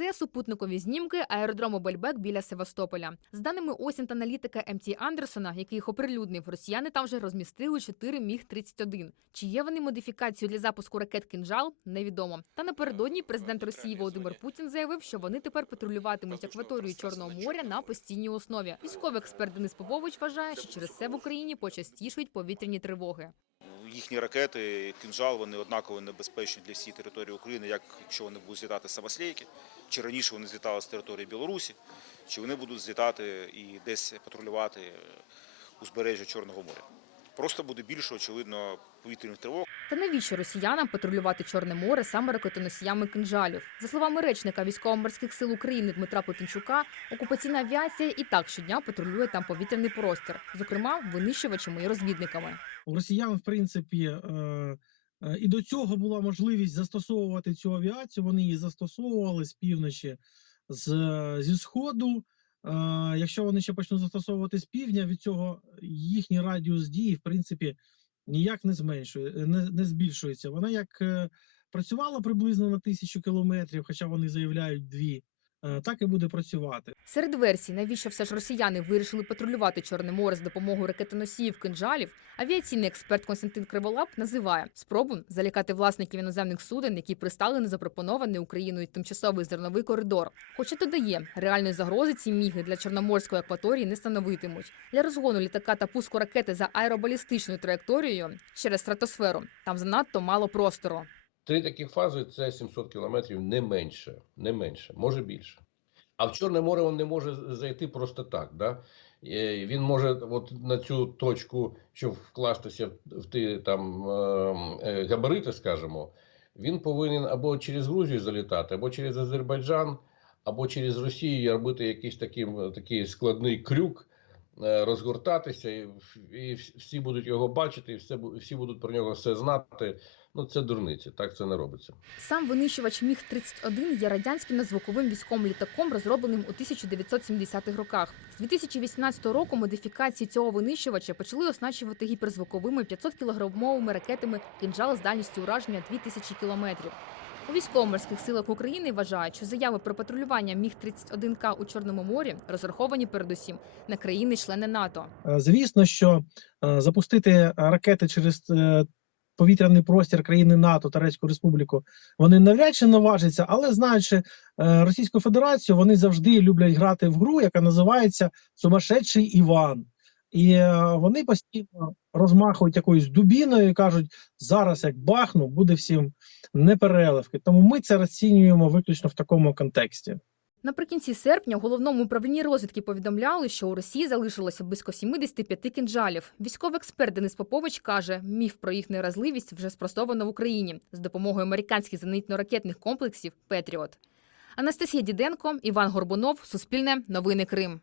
Це супутникові знімки аеродрому Бельбек біля Севастополя. За даними осінт-аналітика МТ Андерсона, який їх оприлюднив, росіяни там вже розмістили 4 міг 31 Чи є вони модифікацією для запуску ракет «Кинжал» – невідомо. Та напередодні президент Росії Володимир Путін заявив, що вони тепер патрулюватимуть акваторію Чорного моря на постійній основі. Військовий експерт Денис Попович вважає, що через це в Україні почастішують повітряні тривоги. Їхні ракети, кінжал, вони однаково небезпечні для всієї території України, як якщо вони будуть злітати з самослейки, чи раніше вони злітали з території Білорусі, чи вони будуть злітати і десь патрулювати узбережжя Чорного моря. Просто буде більше, очевидно, повітряних тривог. Та навіщо росіянам патрулювати Чорне море саме ракетоносіями кинжалів? За словами речника військово-морських сил України Дмитра Потінчука, окупаційна авіація і так щодня патрулює там повітряний простір, зокрема винищувачами і розвідниками. У росіян, в принципі, е, е, і до цього була можливість застосовувати цю авіацію. Вони її застосовували з півночі, з, зі сходу. Е, Якщо вони ще почнуть застосовувати з півдня, від цього їхній радіус дії, в принципі, ніяк не зменшує, не, не збільшується. Вона як е, працювала приблизно на тисячу кілометрів, хоча вони заявляють дві, е, так і буде працювати. Серед версій, навіщо все ж росіяни вирішили патрулювати Чорне море з допомогою ракетоносіїв кинжалів, авіаційний експерт Константин Криволап називає спробу залякати власників іноземних суден, які пристали на запропонований Україною тимчасовий зерновий коридор. Хоча додає, реальної загрози ці міги для чорноморської акваторії не становитимуть. Для розгону літака та пуску ракети за аеробалістичною траєкторією через стратосферу там занадто мало простору. Три такі фази це 700 кілометрів, не менше, не менше, може більше. А в Чорне море він не може зайти просто так. Да? Е, Він може от на цю точку, щоб вкластися в ті там е, е, габарити, скажімо, він повинен або через Грузію залітати, або через Азербайджан, або через Росію робити якийсь такий, такий складний крюк, е, розгортатися, і, всі будуть його бачити, і всі будуть про нього все знати. Ну, це дурниці, так це не робиться. Сам винищувач Міг 31 є радянським надзвуковим військовим літаком, розробленим у 1970-х роках. З 2018 року модифікації цього винищувача почали оснащувати гіперзвуковими 500 кілограмовими ракетами «Кинжал» з дальністю ураження 2000 кілометрів. У військово-морських силах України вважають, що заяви про патрулювання Міг 31 к у Чорному морі розраховані передусім на країни-члени НАТО. Е, Звісно, що е, запустити ракети через е, повітряний простір країни НАТО, Турецьку Республіку, вони навряд чи наважаться, але знаючи е, Російську Федерацію, вони завжди люблять грати в гру, яка називається Сумасшедший Іван. І е, вони постійно розмахують якоюсь дубіною і кажуть: зараз як бахну, буде всім непереливки. Тому ми це розцінюємо виключно в такому контексті. Наприкінці серпня у головному управлінні розвідки повідомляли, що у Росії залишилося близько 75 кінжалів. Військовий експерт Денис Попович каже, міф про їх неразливість вже спростовано в Україні з допомогою американських зенітно-ракетних комплексів Петріот. Анастасія Діденко, Іван Горбунов, Суспільне, Новини Крим.